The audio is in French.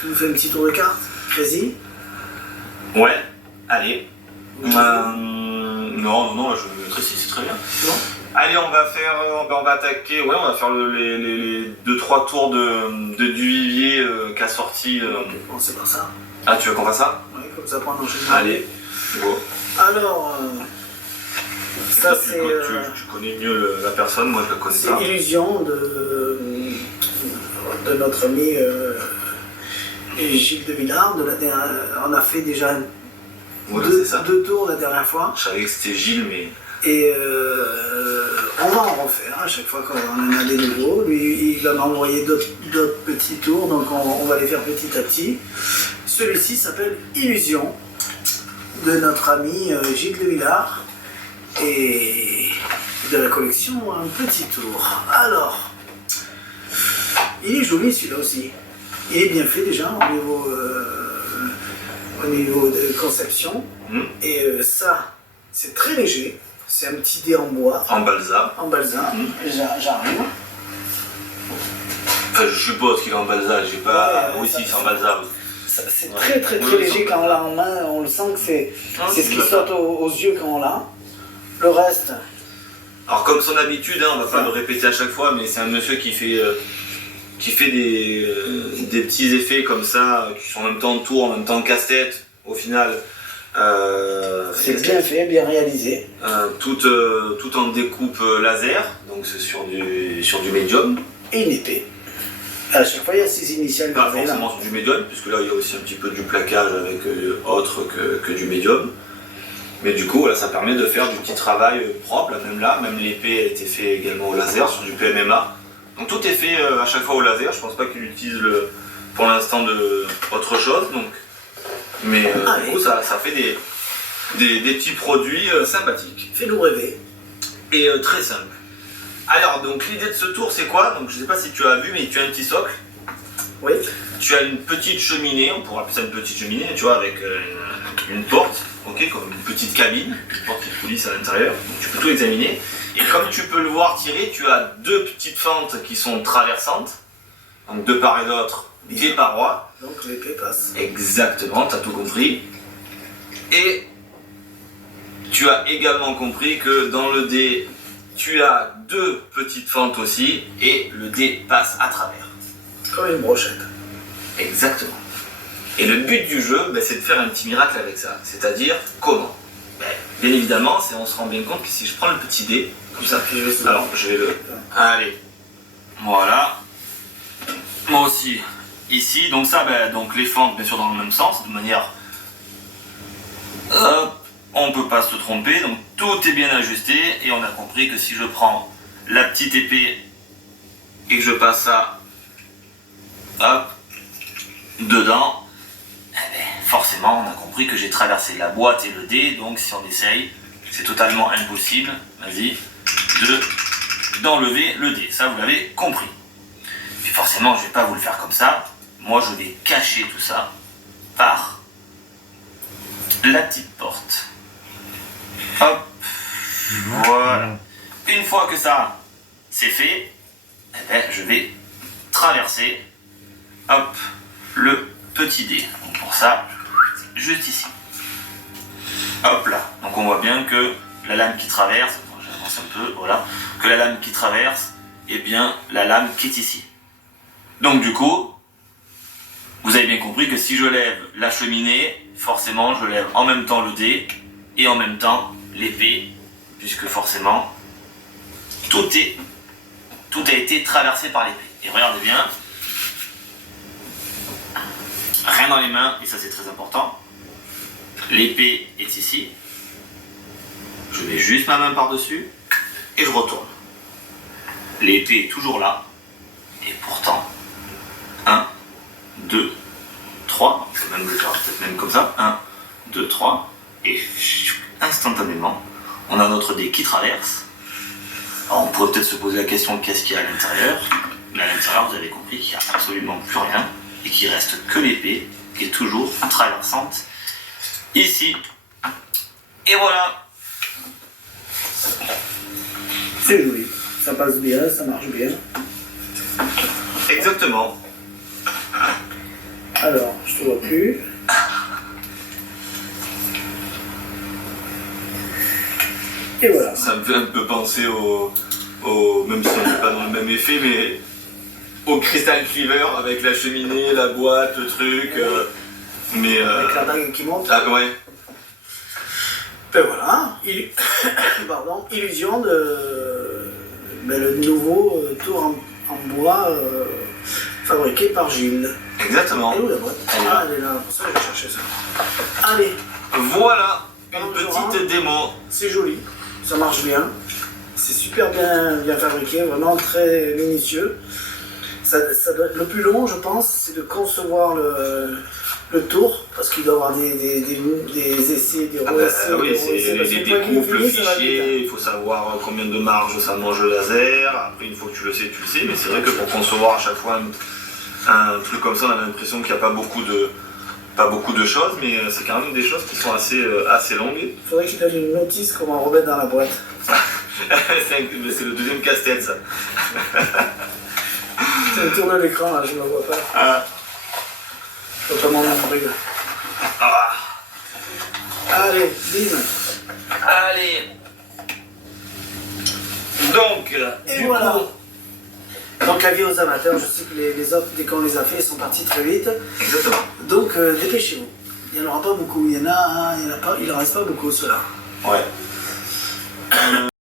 Tu nous fais un petit tour de carte? Vas-y. Ouais, allez. Non, je me mettrai si c'est très bien. Non. Allez, on va attaquer, ouais, on va faire les 2-3 tours de Duvivier qu'a sorti. Ok, bon, c'est pas ça. Ah, tu veux qu'on fasse ça? Ouais, comme ça, pour un enchaînement. Allez, go. Alors, ça c'est... Tu connais mieux la personne, moi je la connais c'est pas. Illusion de notre ami Gilles de Villard. On a fait déjà Voilà, c'est ça. 2 tours la dernière fois. Je savais que c'était Gilles, mais... Et on va en refaire à chaque fois qu'on en a des nouveaux. Lui, il va m'envoyer d'autres petits tours, donc on va les faire petit à petit. Celui-ci s'appelle Illusion, de notre ami Gilles de Villard, et de la collection Un Petit Tour. Alors, il est joli celui-là aussi. Il est bien fait déjà au niveau de conception. Et ça, c'est très léger. C'est un petit dé en bois. En balsa. En balsa. J'arrive. Enfin, je suppose qu'il est en balsa, j'ai pas... Ouais, oui, si, c'est en balsa. C'est très léger quand on l'a en main. On le sent que c'est ce qui saute aux yeux quand on l'a. Le reste... Alors comme son habitude, hein, on va pas le répéter à chaque fois, mais c'est un monsieur qui fait des petits effets comme ça, qui sont en même temps tour, en même temps casse-tête, au final. C'est bien fait, bien réalisé. Tout en découpe laser, donc c'est sur du médium. Et une épée. À chaque fois, il y a 6 initiales. Pas forcément sur du médium, puisque là il y a aussi un petit peu du plaquage avec autre que du médium. Mais du coup, voilà, ça permet de faire du petit travail propre, même l'épée a été faite également au laser sur du PMMA. Donc tout est fait à chaque fois au laser, je pense pas qu'il utilise pour l'instant autre chose. Donc. Mais du coup, ça fait des petits produits sympathiques. Fais-nous rêver. Et très simple. Alors, donc l'idée de ce tour, c'est quoi? Donc je sais pas si tu as vu, mais tu as un petit socle. Oui. Tu as une petite cheminée, on pourrait appeler ça une petite cheminée, tu vois, avec une porte, ok, comme une petite cabine, une porte qui te coulisse à l'intérieur. Donc tu peux tout examiner. Et comme tu peux le voir tirer, tu as 2 petites fentes qui sont traversantes, donc de part et d'autre des parois. Donc l'épée passe. Exactement, tu as tout compris. Et tu as également compris que dans le dé, tu as 2 petites fentes aussi, et le dé passe à travers. Comme une brochette. Exactement. Et le but du jeu, c'est de faire un petit miracle avec ça. C'est-à-dire, comment? Bien évidemment, on se rend bien compte que si je prends le petit dé, comme ça, alors je vais le... Allez, voilà. Moi aussi, ici, donc ça, donc les fentes, bien sûr, dans le même sens, de manière... on peut pas se tromper, donc tout est bien ajusté, et on a compris que si je prends la petite épée et que je passe ça, hop, dedans, forcément on a compris que j'ai traversé la boîte et le dé, donc si on essaye, c'est totalement impossible, vas-y, d'enlever le dé, ça vous l'avez compris. Et forcément je vais pas vous le faire comme ça, moi je vais cacher tout ça par la petite porte. Hop, voilà. Une fois que ça c'est fait, je vais traverser, hop, le petit dé. Donc pour ça, juste ici. Hop là. Donc on voit bien que la lame qui traverse, j'avance un peu, voilà, que la lame qui traverse est bien la lame qui est ici. Donc du coup, vous avez bien compris que si je lève la cheminée, forcément je lève en même temps le dé et en même temps l'épée, puisque forcément tout a été traversé par l'épée. Et regardez bien, rien dans les mains, et ça c'est très important. L'épée est ici. Je mets juste ma main par-dessus et je retourne. L'épée est toujours là. Et pourtant, 1, 2, 3, je peux même le faire peut-être même comme ça. 1, 2, 3. Et instantanément, on a notre dé qui traverse. Alors, on pourrait peut-être se poser la question qu'est-ce qu'il y a à l'intérieur. Mais à l'intérieur, vous avez compris qu'il n'y a absolument plus rien. Et qu'il reste que l'épée qui est toujours traversante ici. Et voilà. C'est joli. Ça passe bien, ça marche bien. Exactement. Alors, je te vois plus. Et voilà. Ça me fait un peu penser même si on n'est pas dans le même effet, mais au Crystal Cleaver avec la cheminée, la boîte, le truc. Mais Avec la dague qui monte. ah ouais. Ben voilà. Pardon. Illusion le nouveau tour en bois fabriqué par Gilles. Exactement. Elle est où la boîte? Ah, elle est là. Pour ça, je vais chercher ça. Allez. Voilà une Bonjour. petite démo. C'est joli, ça marche bien, c'est super bien fabriqué, vraiment très minutieux. Le plus long, je pense, c'est de concevoir le tour, parce qu'il doit y avoir des essais, des Ah re-essais, oui, des c'est re-essais, parce les qu'une fois qu'il est découpes, le fini, ça va vite, hein. fichier, il faut savoir combien de marge ça mange le laser. Après, une fois que tu le sais, mais c'est vrai que pour concevoir à chaque fois un truc comme ça, on a l'impression qu'il n'y a pas beaucoup de choses, mais c'est quand même des choses qui sont assez longues. Il faudrait qu'il donne une notice qu'on va remettre dans la boîte. C'est le deuxième casse-tête, ça. C'est le tourne l'écran, là, je ne le vois pas. Ah. Je vois pas mon nombril. Ah. Allez, bim. Allez. Donc, Et du voilà. coup, Donc avis aux amateurs, je sais que les autres, dès qu'on les a fait, ils sont partis très vite. exactement. Donc dépêchez-vous. Il n'y en aura pas beaucoup, il y en a pas, il en reste pas beaucoup ceux-là. Ouais.